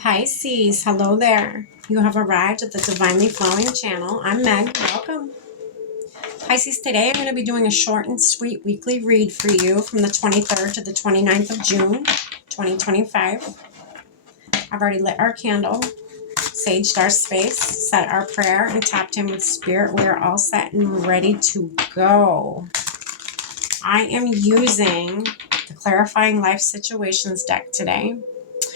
Pisces, hello there. You have arrived at the Divinely Flowing channel. I'm Meg. Welcome. Pisces, today I'm going to be doing a short and sweet weekly read for you from the 23rd to the 29th of June, 2025. I've already lit our candle, saged our space, said our prayer, and tapped in with spirit. We are all set and ready to go. I am using the Clarifying Life Situations deck today.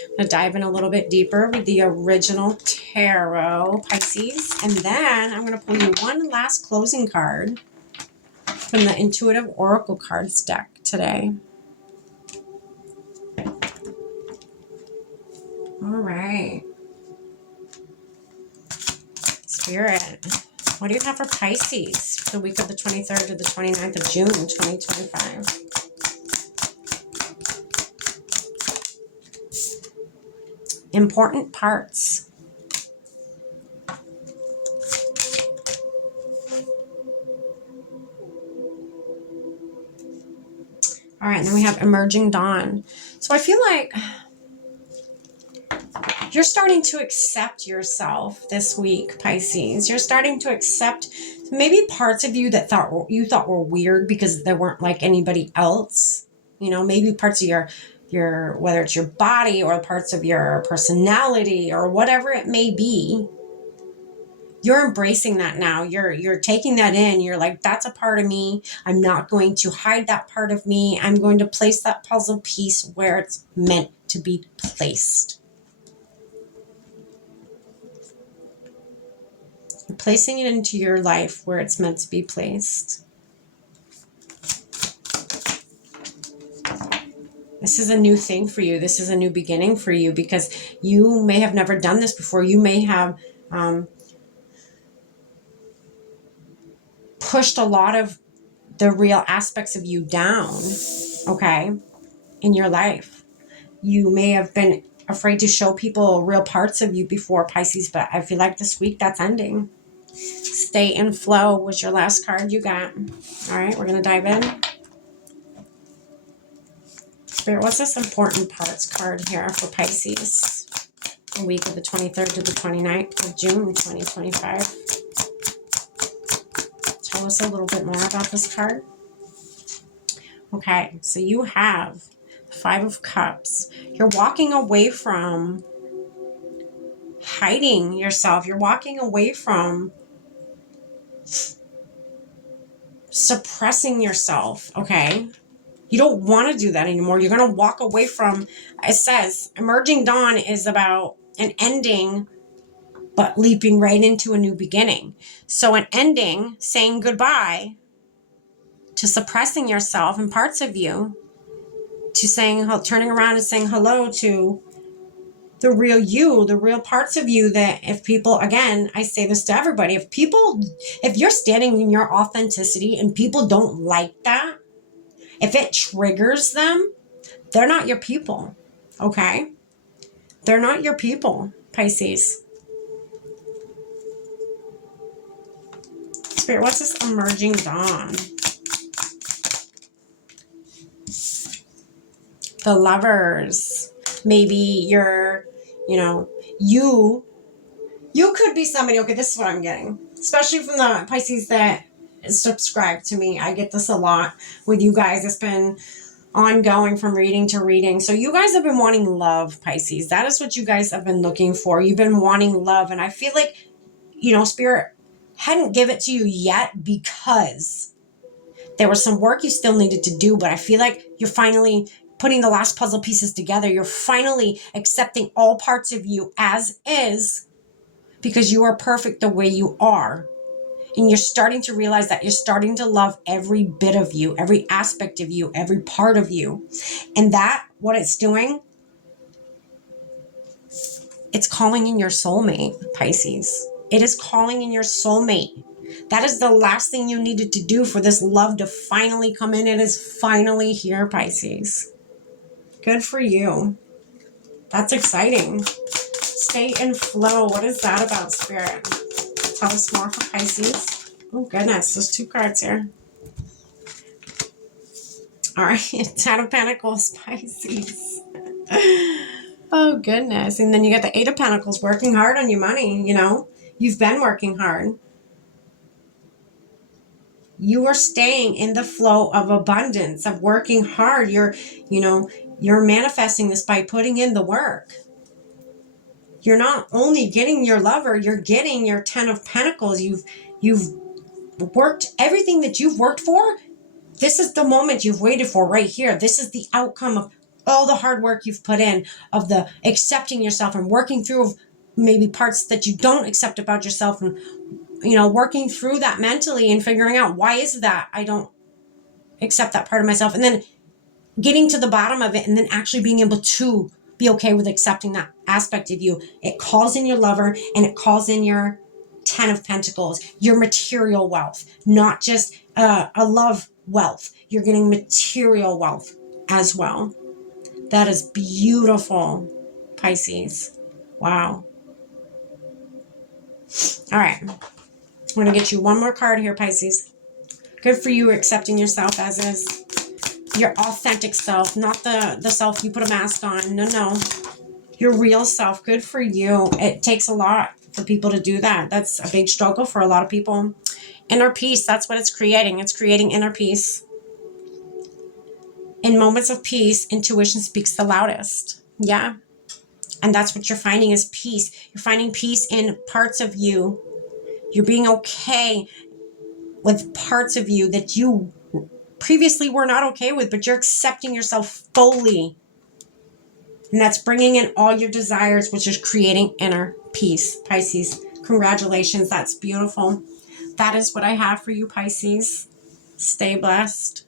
I'm going to dive in a little bit deeper with the original tarot, Pisces. And then I'm going to pull you one last closing card from the Intuitive Oracle Cards deck today. All right. Spirit, what do you have for Pisces for the week of the 23rd to the 29th of June, 2025? Important parts. All right, and then we have Emerging Dawn. So I feel like you're starting to accept yourself this week, Pisces. You're starting to accept maybe parts of you that you thought were weird because they weren't like anybody else. You know, maybe parts of your whether it's your body or parts of your personality or whatever it may be. You're embracing that now. You're taking that in. You're like, that's a part of me. I'm not going to hide that part of me. I'm going to place that puzzle piece where it's meant to be placed. You're placing it into your life where it's meant to be placed. This is a new thing for you. This is a new beginning for you because you may have never done this before. You may have pushed a lot of the real aspects of you down, okay, in your life. You may have been afraid to show people real parts of you before, Pisces, but I feel like this week that's ending. Stay in flow was your last card you got. All right, we're going to dive in. Spirit, what's this important parts card here for Pisces? The week of the 23rd to the 29th of June, 2025. Tell us a little bit more about this card. Okay, so you have the Five of Cups. You're walking away from hiding yourself. You're walking away from suppressing yourself, okay? You don't want to do that anymore. You're going to walk away from, it says, Emerging Dawn is about an ending, but leaping right into a new beginning. So an ending, saying goodbye to suppressing yourself and parts of you, to saying, turning around and saying hello to the real you, the real parts of you that if people, again, I say this to everybody, if you're standing in your authenticity and people don't like that, if it triggers them, they're not your people, okay? They're not your people, Pisces. Spirit, what's this Emerging Dawn? The Lovers. Maybe you're, you could be somebody, okay, this is what I'm getting. Especially from the Pisces that subscribe to me. I get this a lot with you guys. It's been ongoing from reading to reading. So you guys have been wanting love, Pisces. That is what you guys have been looking for. You've been wanting love. And I feel like, Spirit hadn't given it to you yet because there was some work you still needed to do. But I feel like you're finally putting the last puzzle pieces together. You're finally accepting all parts of you as is because you are perfect the way you are. And you're starting to realize that you're starting to love every bit of you, every aspect of you, every part of you. And that, what it's doing, it's calling in your soulmate, Pisces. It is calling in your soulmate. That is the last thing you needed to do for this love to finally come in. It is finally here, Pisces. Good for you. That's exciting. Stay in flow. What is that about, Spirit? Tell us more for Pisces. Oh, goodness. There's two cards here. All right. Ten of Pentacles, Pisces. Oh, goodness. And then you got the Eight of Pentacles, working hard on your money, you know. You've been working hard. You are staying in the flow of abundance, of working hard. You're manifesting this by putting in the work. You're not only getting your lover, you're getting your 10 of Pentacles. You've worked everything that you've worked for. This is the moment you've waited for right here. This is the outcome of all the hard work you've put in, of the accepting yourself and working through maybe parts that you don't accept about yourself, and working through that mentally and figuring out, why is that I don't accept that part of myself, and then getting to the bottom of it, and then actually being able to be okay with accepting that aspect of you. It calls in your lover, and it calls in your 10 of Pentacles, your material wealth, not just a love wealth. You're getting material wealth as well. That is beautiful, Pisces. Wow. All right. I'm going to get you one more card here, Pisces. Good for you accepting yourself as is. Your authentic self, not the self you put a mask on. No. Your real self. Good for you. It takes a lot for people to do that. That's a big struggle for a lot of people. Inner peace, that's what it's creating. It's creating inner peace. In moments of peace, intuition speaks the loudest. Yeah. And that's what you're finding is peace. You're finding peace in parts of you. You're being okay with parts of you that you previously were not okay with, but you're accepting yourself fully. And that's bringing in all your desires, which is creating inner peace, Pisces. Congratulations. That's beautiful. That is what I have for you, Pisces. Stay blessed.